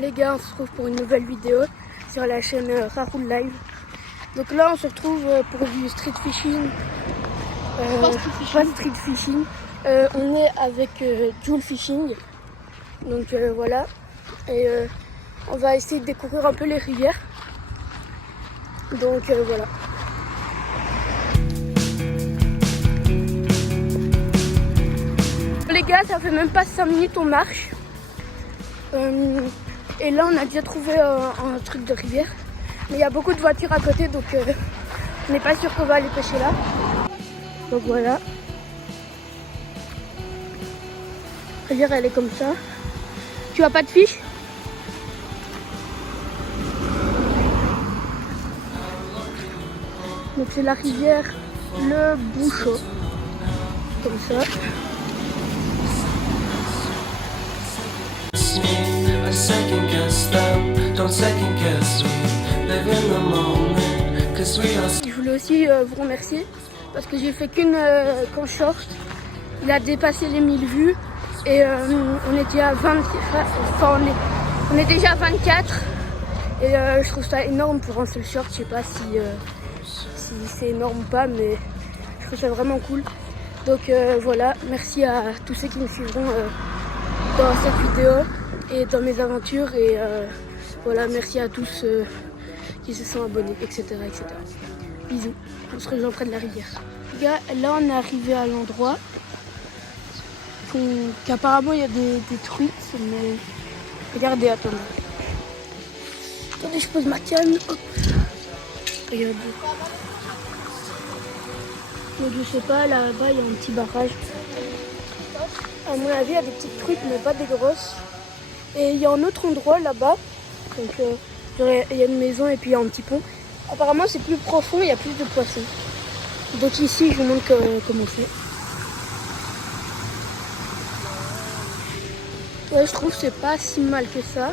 Les gars, on se retrouve pour une nouvelle vidéo sur la chaîne Raroul Live. Donc là on se retrouve pour du street fishing. Pas street fishing. On est avec Joule Fishing. Donc voilà. Et on va essayer de découvrir un peu les rivières. Donc voilà. Les gars, ça fait même pas 5 minutes on marche. Et là on a déjà trouvé un truc de rivière. Mais il y a beaucoup de voitures à côté, donc on n'est pas sûr qu'on va aller pêcher là. Donc voilà. La rivière elle est comme ça. Tu as pas de fiche? Donc c'est la rivière Le Bouchot. Comme ça. Je voulais aussi vous remercier parce que j'ai fait qu'un short. Il a dépassé les 1000 vues et on était à 20, enfin on est déjà à 24 et je trouve ça énorme pour un seul short. Je sais pas si c'est énorme ou pas, mais je trouve ça vraiment cool. Donc voilà, merci à tous ceux qui me suivront dans cette vidéo et dans mes aventures et voilà, merci à tous qui se sont abonnés, etc. etc. Bisous, on se rejoint près de la rivière. Les gars, là on est arrivé à l'endroit qu'apparemment il y a des truites, mais regardez, attendez, je pose ma canne. Hop. Regardez. Donc je sais pas, là-bas il y a un petit barrage. À mon avis il y a des petites truites mais pas des grosses. Et il y a un autre endroit là-bas. Donc il y a une maison et puis il y a un petit pont. Apparemment c'est plus profond, il y a plus de poissons. Donc ici je vous montre comment c'est. Ouais, je trouve que c'est pas si mal que ça.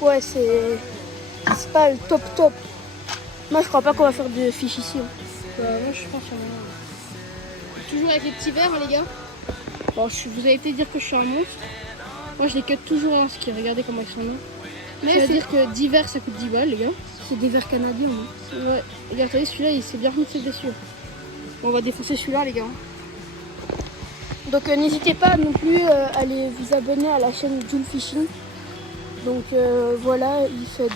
Ouais, c'est pas le top. Moi je crois pas qu'on va faire de fish ici. Moi je pense qu'il y en a. Toujours avec les petits verres hein, les gars. Bon, vous avez été dire que je suis un monstre. Moi je les cut toujours en ski, regardez comment ils sont là. Mais ça veut dire que 10 verres ça coûte 10 balles les gars. C'est des verres canadiens. Hein. Ouais, regardez celui-là il s'est bien remixé dessus. Bon, on va défoncer celui-là les gars. Donc n'hésitez pas non plus à aller vous abonner à la chaîne Joule Fishing. Donc voilà, il fait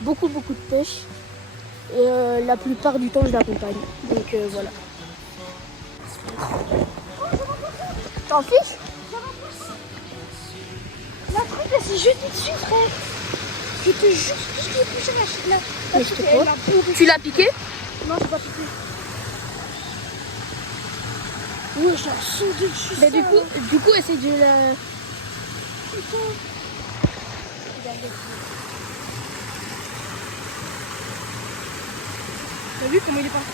beaucoup de pêche. Et la plupart du temps je l'accompagne. Donc voilà. T'en fiches? La truite elle s'est jetée dessus frère. Je te jure, tout ce qui est plus cher achète là. Mais je te crois. Tu l'as piqué? Non j'ai pas piqué. Ouais, j'ai un son de dessus. Mais du coup essaye de la... Putain. T'as vu comment il est parti?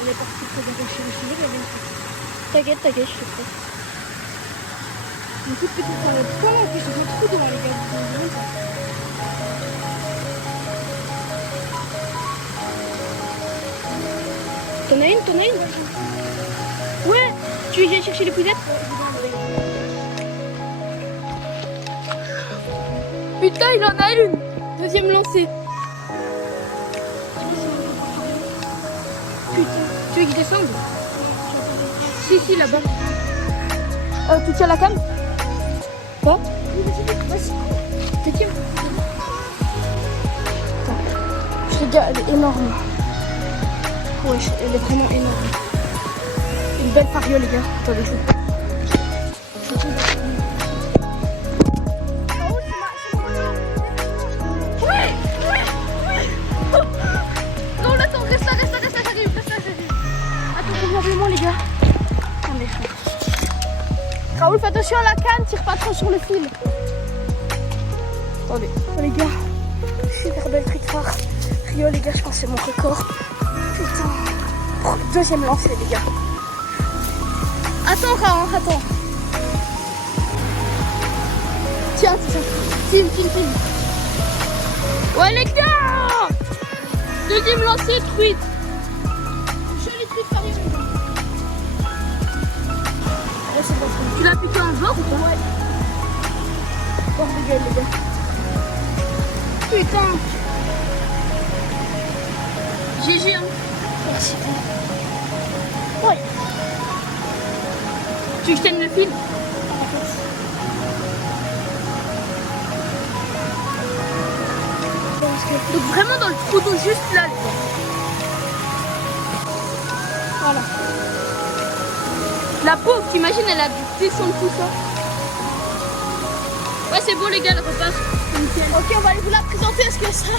Il est parti près de rocher de chimie, il y avait une truite. T'inquiète, je te prends. Une toute petite parole. Comment on fait ce trou dans les gars? T'en as une? Ouais. Tu viens chercher les pouzettes? Putain, il en a une. Deuxième lancée. Putain, tu veux qu'il descende? Si, là-bas. Tu tiens la canne? Quoi? Vas-y. T'es qui? Je te dis, elle est énorme. Ouais, elle est vraiment énorme. Une belle fario les gars. Attendez, Ouais. Non, attends, reste là, j'arrive. Attends, probablement les gars. Attendez. Raoul, fais attention à la canne, tire pas trop sur le fil. Attendez. Oh les gars, super belle truite rare. Rio les gars, je pense que c'est mon record. Putain. Deuxième lancée les gars. Attends Raoul, attends. Tiens. Filme. Ouais les gars. Deuxième lancée, truite. Jolie truite fario. vas appliquer un bord ou pas? Ouais. Bord de gueule, les gars. Putain. GG hein. Merci. Ouais. Tu veux que je tienne le fil? Donc vraiment dans le trou d'eau juste là les gars. Voilà. La pauvre, t'imagines, elle a dû descendre tout ça. Ouais c'est bon les gars, le repas. Nickel. Ok, on va aller vous la présenter parce que ça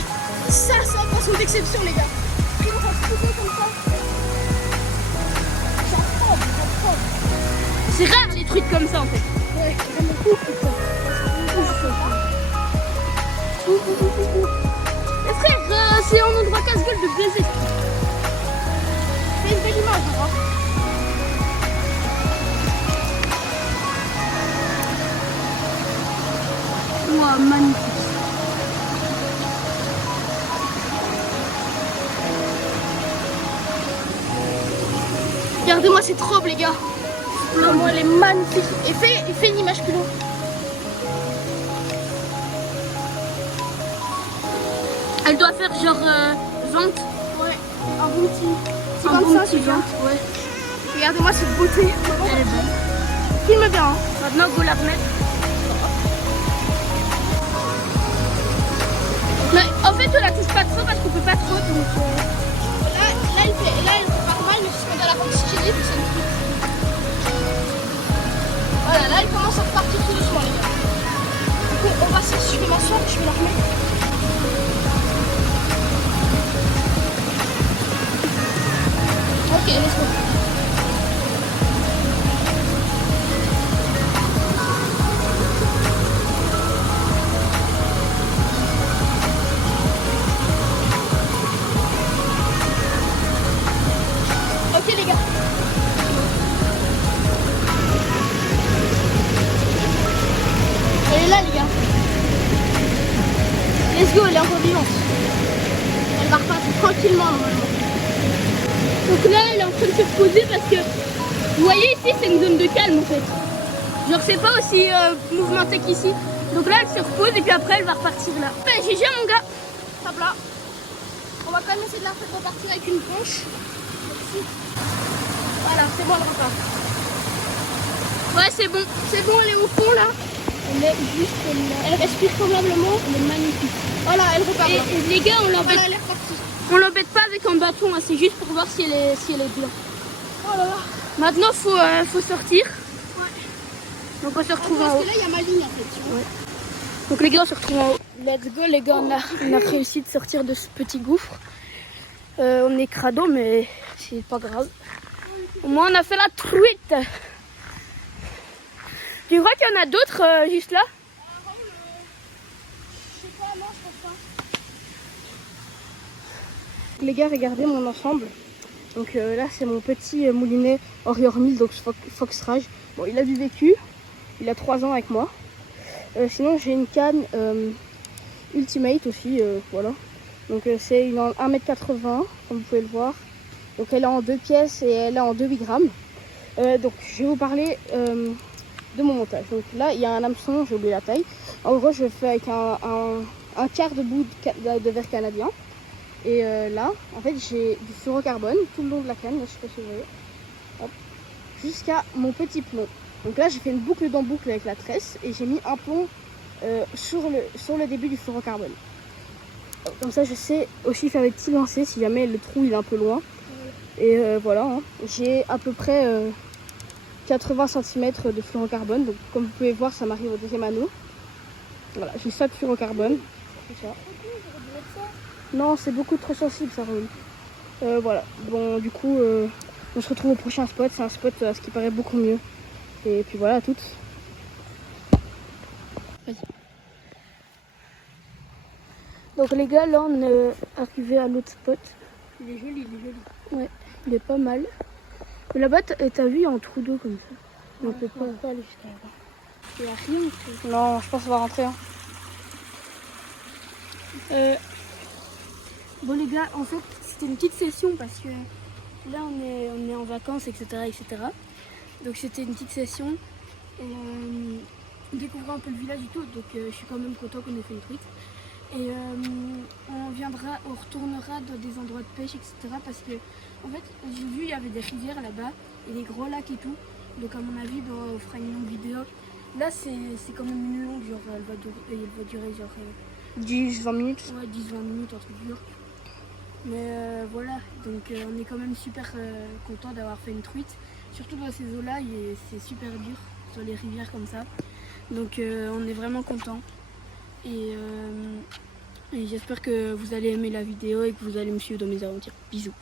c'est un poisson d'exception, les gars. Pris dans un couteau comme ça. J'apprends. C'est rare les trucs comme ça en fait. Ouais, vraiment ouf, putain. Mais frère, c'est un endroit casse-gueule de baiser. C'est une belle image, hein. Wow, magnifique. Regardez-moi cette robe, les gars. Vraiment, elle est magnifique. Et fais une image plus loin. Elle doit faire genre 20. Ouais, un bon petit Un bon 25, petit les gars. 20, ouais. Regardez-moi cette beauté. Elle est belle. Filme bien, hein. Maintenant, go la remettre. Mais en fait, on la touche pas trop parce qu'on peut pas trop. Donc, Là, elle fait pas mal, mais je suis dans la partie stylée, puis c'est une truc. Voilà, là, elle commence à repartir tout doucement, les gars. Du coup, on va je vais m'asseoir, je vais la remettre. Ok, let's go. Ok les gars. Elle est là les gars. Let's go, elle est encore vivante. Elle va repartir tranquillement normalement. donc là, elle est en train de se reposer parce que vous voyez ici, c'est une zone de calme en fait. Genre, c'est pas aussi mouvementé qu'ici. Donc là, elle se repose et puis après, elle va repartir là. Ben, GG mon gars. Hop là. On va quand même essayer de la faire repartir avec une branche. Merci. Voilà, c'est bon, elle repart. Ouais, c'est bon. C'est bon, elle est au fond là. Elle est juste là. Elle respire convenablement. Elle est magnifique. Voilà, elle repart. là. Et les gars, on l'embête. Voilà, elle est repartie. On l'embête pas avec un bâton, hein, c'est juste pour voir si elle est bien. Oh là là. Maintenant, faut sortir. Ouais. Donc on se retrouve en Parce haut. que là, il y a ma ligne en fait. Tu vois. Donc les gars, on se retrouve en haut. Let's go les gars, on a réussi de sortir de ce petit gouffre. On est crado, mais c'est pas grave. Au moins, on a fait la truite. Tu vois qu'il y en a d'autres juste là? Je sais pas, non, je pense pas. Les gars, regardez mon ensemble. Donc là, c'est mon petit moulinet Oriormil, donc Fox Rage. Bon, il a du vécu. Il a 3 ans avec moi. Sinon, j'ai une canne Ultimate aussi, voilà. Donc c'est une 1,80 m, comme vous pouvez le voir. Donc elle est en 2 pièces et elle est en 2 grammes. Donc je vais vous parler de mon montage. Donc là, il y a un hameçon, j'ai oublié la taille. En gros, je fais avec un quart de bout de verre canadien. Et là, en fait, j'ai du fluorocarbone tout le long de la canne, là, je sais pas si vous voyez. Hop. Jusqu'à mon petit plomb. Donc là, j'ai fait une boucle dans boucle avec la tresse et j'ai mis un plomb sur le début du fluorocarbone. Comme ça, je sais aussi faire des petits lancers si jamais le trou il est un peu loin. Et voilà, hein. J'ai à peu près 80 cm de fluorocarbone. Donc comme vous pouvez voir, ça m'arrive au deuxième anneau. Voilà, j'ai ça de fluorocarbone. C'est ça. Non, c'est beaucoup trop sensible, ça roule. Voilà, bon du coup, on se retrouve au prochain spot. C'est un spot à ce qui paraît beaucoup mieux. Et puis voilà, à toutes. Vas-y. Donc les gars, là on est arrivé à l'autre spot. Il est joli, il est joli. Ouais, il est pas mal. Mais là-bas, t'as vu, il y a un trou d'eau comme ça. On peut pas aller jusqu'à là-bas. Il n'y a rien. Non, je pense qu'on va rentrer. Hein. Bon les gars, en fait, c'était une petite session parce que là on est en vacances, etc. etc. Donc c'était une petite session. et découvrir un peu le village et tout. Donc je suis quand même content qu'on ait fait une truite. Et on retournera dans des endroits de pêche, etc. Parce que en fait j'ai vu il y avait des rivières là-bas et des gros lacs et tout. Donc à mon avis on fera une longue vidéo. Là c'est quand même une longue, genre elle va durer genre 10-20 minutes. ouais, 10-20 minutes, un truc dur. Mais voilà, donc on est quand même super content d'avoir fait une truite. Surtout dans ces eaux-là, c'est super dur sur les rivières comme ça. Donc on est vraiment content. Et j'espère que vous allez aimer la vidéo et que vous allez me suivre dans mes aventures. Bisous.